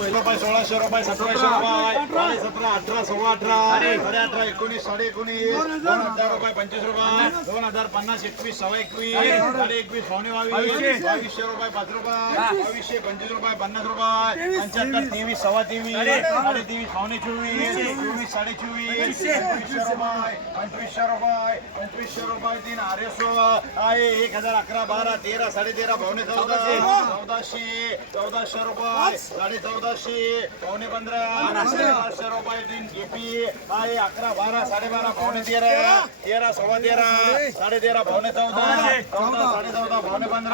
रुपये 1600 रुपये 1700 रुपये 17 18 सव्वा 18 18 19 साडे 19 2000 रुपये 25 रुपये 2050 21 सव्वा 21 साडे 21 पावणे 22 2200 रुपये 5 रुपये 2200 25 रुपये 50 रुपये 75 23 सव्वा 23 साडे 23 पावणे 24 24 साडे 24 2500 रुपये 2500 रुपये 3 आरेसो आहे 1011 12 13 साडे 13 पावणे 1400 रुपये साडे 1400 पावणे 15 1500 रुपये 3 केपी आहे 11 12 साडे 12 पावणे 13 13 सव्वा 13 साडे 13 पावणे 14 14 साडे 14 पावणे 15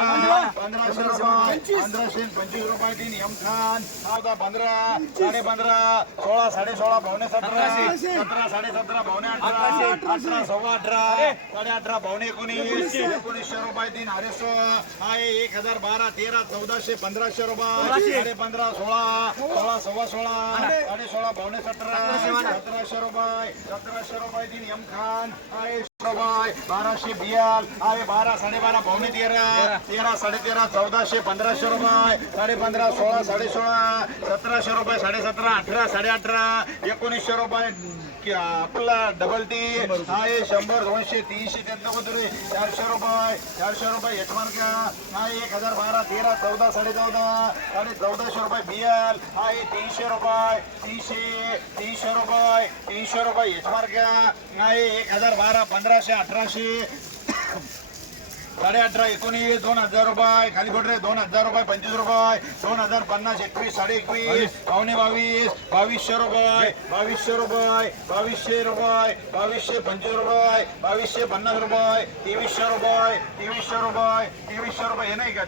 1500 रुपये 1525 रुपये 3 एम खान 14 15 साडे 15 16 साडे 16 पावणे 17 17 साडे 17 पावणे 18 18 सव्वा 18 साडे 18 पावणे 19 1900 रुपये 3 आरेसो आहे 1012 13 1400 1500 रुपये साडे 15 16 16 सव्वा 16 साडे 16 पावणे 17 1700 रुपये 3 एम खान आहे रुपये 1200 बियाल आहे 12 साडे 12 पावणे 13 13 साडे 13 1400 1500 रुपये साडे 15 16 साडे 16 1700 रुपये साडे 17 18 साडे 18 1900 रुपये आपला डबल टी आहे 100 200 300 400 रुपये यशमार्ग आहे 1012 13 14 साडे 14 साडे 1400 रुपये बियाल आहे 300 रुपये यशमार्ग आहे 1012 1500 1800 साडे 18 19 2000 रुपये खाली बोट रे 2000 रुपये 25 रुपये 2050 21 साडे 21 पावणे 22 2200 रुपये 2200 25 रुपये 2250 रुपये 2300 रुपये हे नाही का